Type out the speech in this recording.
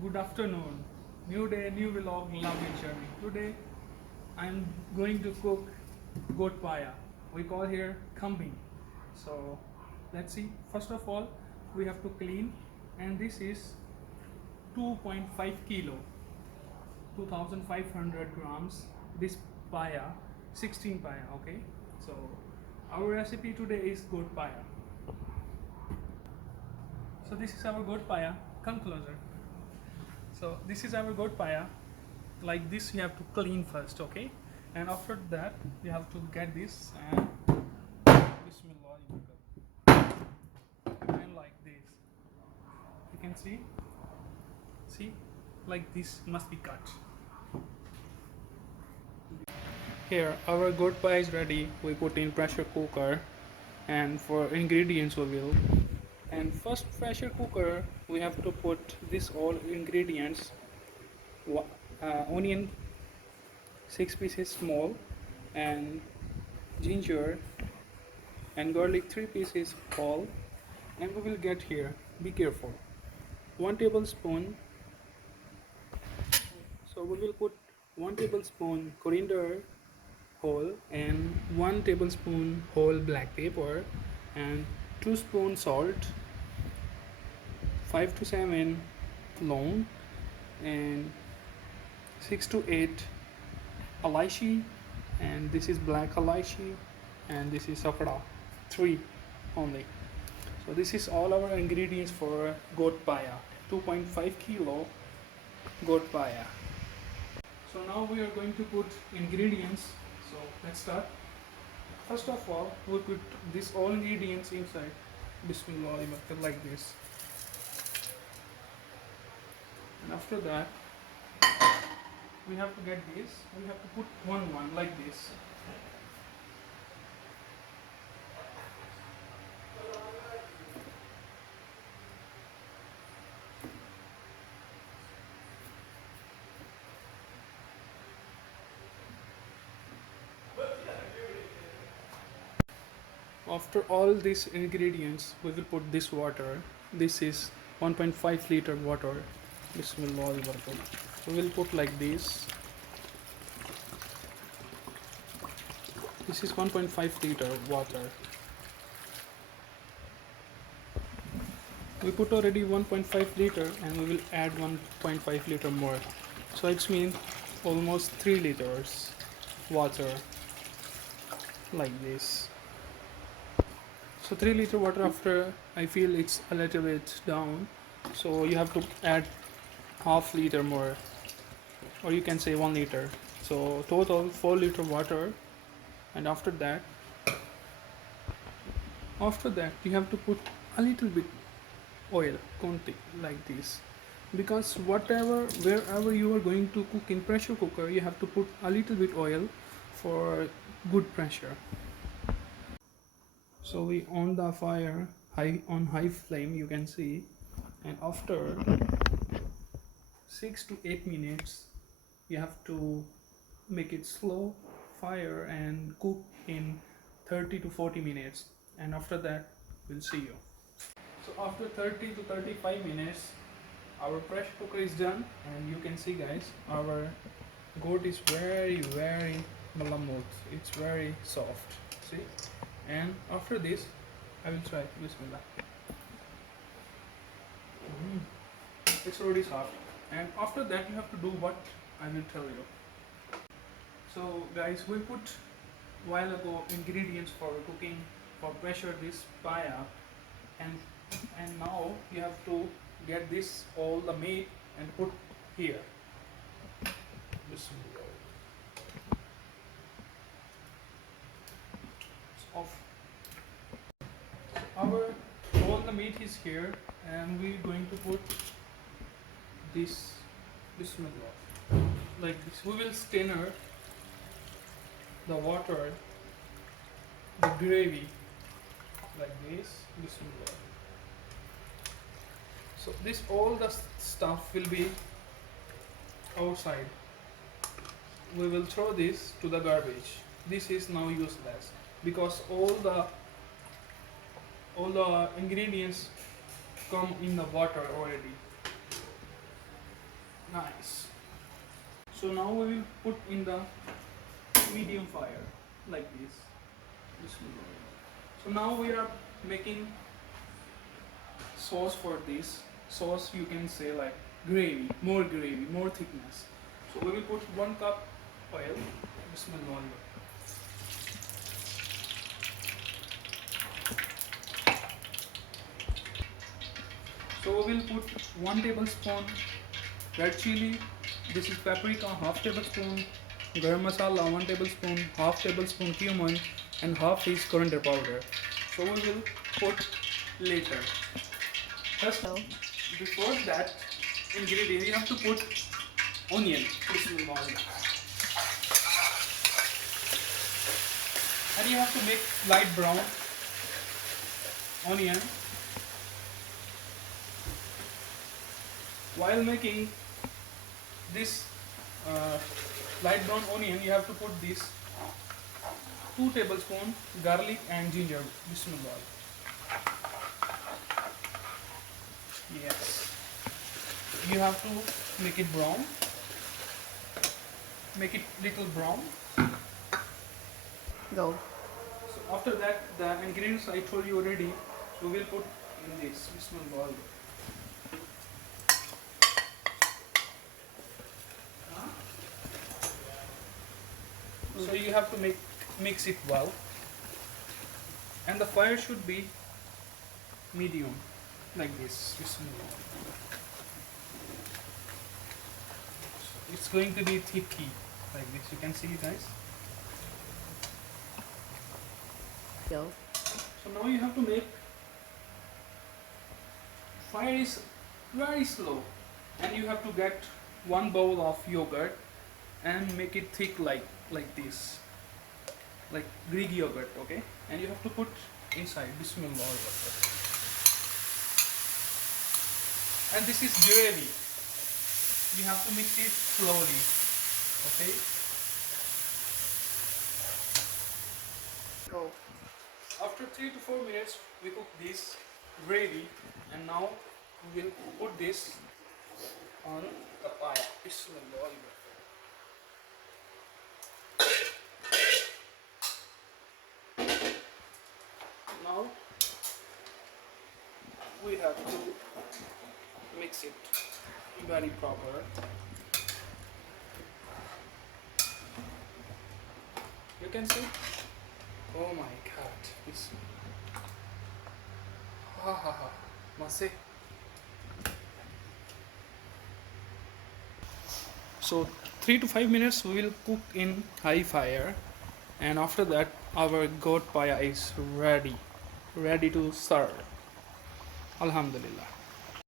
Good afternoon. New day, new vlog, lovely journey. Today I am going to cook goat paya. We call here kambing. So let's see. First of all, we have to clean, and this is 2.5 kilo, 2500 grams. This paya, 16 paya. Okay. So our recipe today is goat paya. So this is our goat paya. Come closer. So this is our goat paya. Like this you have to clean first, okay? And after that you have to get this and Bismillah, and like this. You can see, like this must be cut. Here our goat pie is ready. We put in pressure cooker, and for ingredients we will. And first pressure cooker we have to put this all ingredients. Onion 6 pieces small, and ginger and garlic 3 pieces whole, and we will get here. Be careful. 1 tablespoon. So we will put 1 tablespoon coriander whole and 1 tablespoon whole black pepper and 2 spoon salt, 5 to 7 long, and 6 to 8 elaichi, and this is black elaichi, and this is safra, 3 only. So this is all our ingredients for goat paya, 2.5 kilo goat paya. So now we are going to put ingredients. So let's start. First of all, we put these all ingredients inside. Bismillah, like this. And after that, we have to get this. We have to put one like this. After all these ingredients, we will put this water. This is 1.5 liter water. Bismillah. We will put like this. This is 1.5 liter water. We put already 1.5 liter and we will add 1.5 liter more. So it means almost 3 liters water, like this. So 3 liter water, after I feel it's a little bit down, so you have to add half liter more, or you can say 1 liter. So total 4 liter water. And after that you have to put a little bit oil conti, like this, because wherever you are going to cook in pressure cooker, you have to put a little bit oil for good pressure. So we on the fire on high flame, you can see, and after 6 to 8 minutes you have to make it slow fire and cook in 30 to 40 minutes, and after that we'll see you. So after 30 to 35 minutes our pressure cooker is done, and you can see guys, our goat is very malamut, it's very soft, see. And after this I will try. Bismillah. It's already soft. And after that you have to do what I will tell you. So guys, we put while ago ingredients for cooking, for pressure this paya, and now you have to get this all the meat and put here. Bismillah. It's off. Our all the meat is here, and we're going to put this. Bismillah, like this. We will stir the water, the gravy, like this. Bismillah. So this all the stuff will be outside. We will throw this to the garbage. This is now useless because all the ingredients come in the water already. Nice. So now we will put in the medium fire like this. So now we are making sauce for this. Sauce you can say like gravy, more thickness. So we will put 1 cup oil. Bismillah. So we will put 1 tablespoon red chili. This is paprika, half tablespoon. Garam masala, 1 tablespoon. Half tablespoon cumin, and half is coriander powder. So we will put later. First, before that ingredient, you have to put onion. And you have to make light brown onion. While making this light brown onion, you have to put this 2 tablespoon garlic and ginger. Bismillah. Yes. You have to make it brown. Make it little brown. Go. So after that, the ingredients I told you already, so we'll put in this. Bismillah. So you have to mix it well, and the fire should be medium, like this. It's going to be thicky, like this. You can see, guys. Go. So now you have to make fire is very slow, and you have to get 1 bowl of yogurt and make it thick like this, like Greek yogurt, okay? And you have to put inside. Bismillah. And this is gravy. You have to mix it slowly, okay? Go. After 3 to 4 minutes, we cook this gravy, and now we will put this on the paya. Bismillah. Now we have to mix it very proper. You can see. Oh my God! This. Ha ha ha! Mase. So 3 to 5 minutes we will cook in high fire, and after that our goat paya is ready to serve. Alhamdulillah.